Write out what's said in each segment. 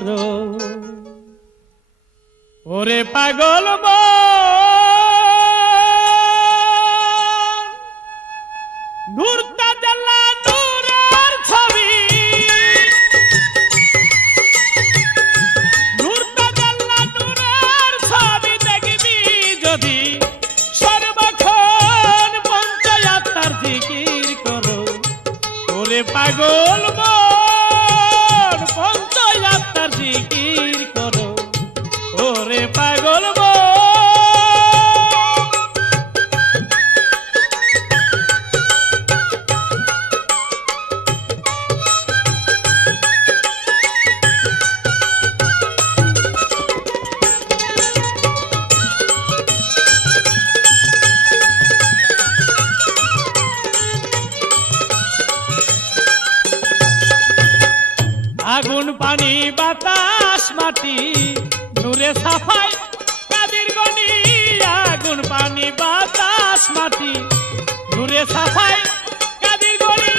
করো। ওরে পাগল নূরটা জ্বালা নূরের ছবি, নূরটা জ্বালা নূরের ছবি দেখবি যদি সর্বক্ষণ পঞ্চয়াত্মার জিকির করো। ওরে পাগল পঞ্চয়াত্মার জিকির করো। ওরে পাগল আগুন পানি বাতাস মাটি নূরে সাফাই কাদের গনি। আগুন পানি বাতাস মাটি নূরে সাফাই কাদের গনি।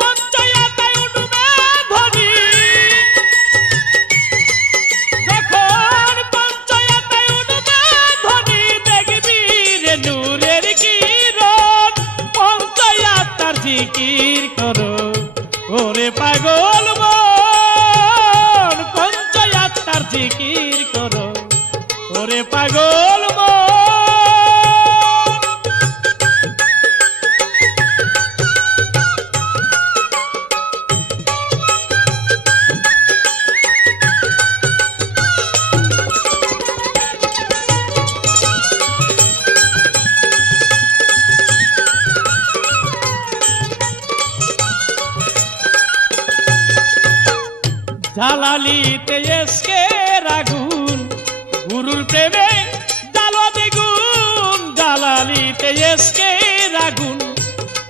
পঞ্চয়াত্মায় উঠবে ধ্বনি, যখন পঞ্চয়াত্মায় উঠবে ধ্বনি দেখবি রে নূরের কিরণ। পঞ্চয়াত্মার জিকির করো। ওরে পাগল পঞ্চয়াত্মার জিকির করো। ওরে পাগল জ্বালালিতে এসকে আগুন গুরুর প্রেমে জ্বালো দ্বিগুণ। জ্বালালিতে এসকে আগুন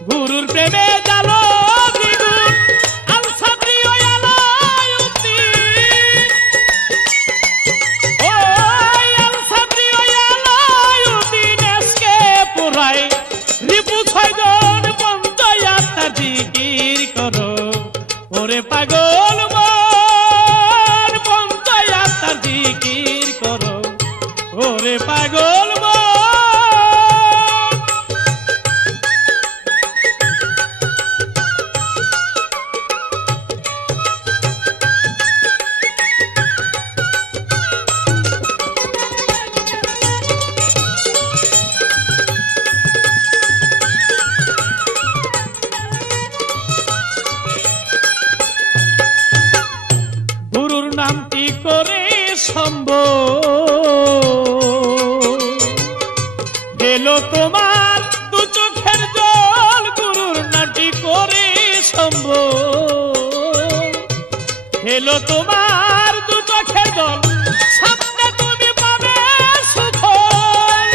গুরুর প্রেমে জ্বালো দ্বিগুণ। আল সাবরি ও আলাউদ্দিন, ওই আল সাবরি ও আলাউদ্দিন এসকে পুরাই রিপু ছয়জন পঞ্চয়াত্মার জিকির করো। ওরে পাগল জিকির করো। ওরে পাগল গুরুর নামটি করে এলো তোমার দু চোখের জল। গুরুর নামটি করে এলো তোমার দু চোখের জল। সামনে তুমি পাবে সুফল,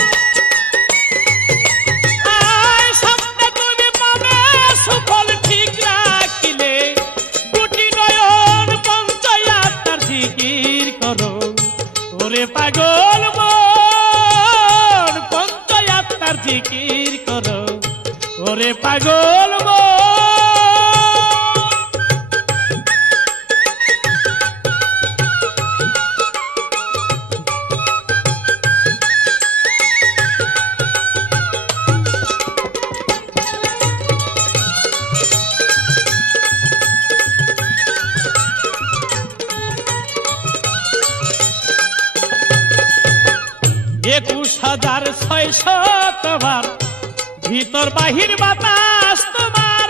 সামনে তুমি পাবে সুফল। ঠিক রাখিলে দুটি নয়ন পঞ্চয়াত্মার জিকির করো। ওরে পাগল পঞ্চয়াত্মার জিকির করো। ওরে পাগল একুশ হাজার ৬০০ বার ভিতর বাহির বাতাস তোমার।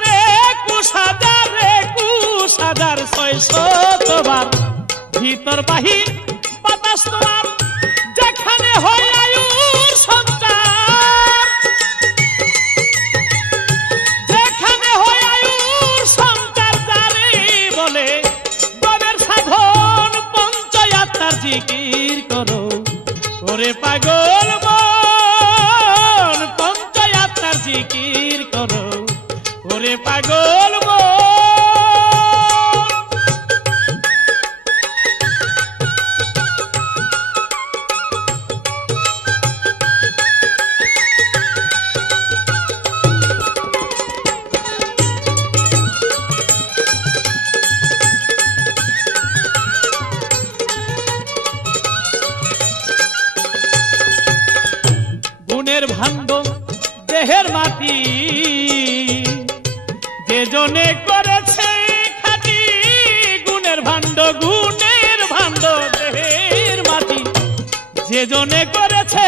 ২১,৬০০ বার ভিতর বাহির বাতাস তোমার। যেখানে হয় আয়ুর সঞ্চার, যেখানে হয় আয়ুর সঞ্চার যারে বলে গবের সাধন পঞ্চয়াত্মার জিকির করো। ওরে পাগল পঞ্চয়াত্মার জিকির করো। ওরে পাগল দেহের মাটি যে জনে করেছে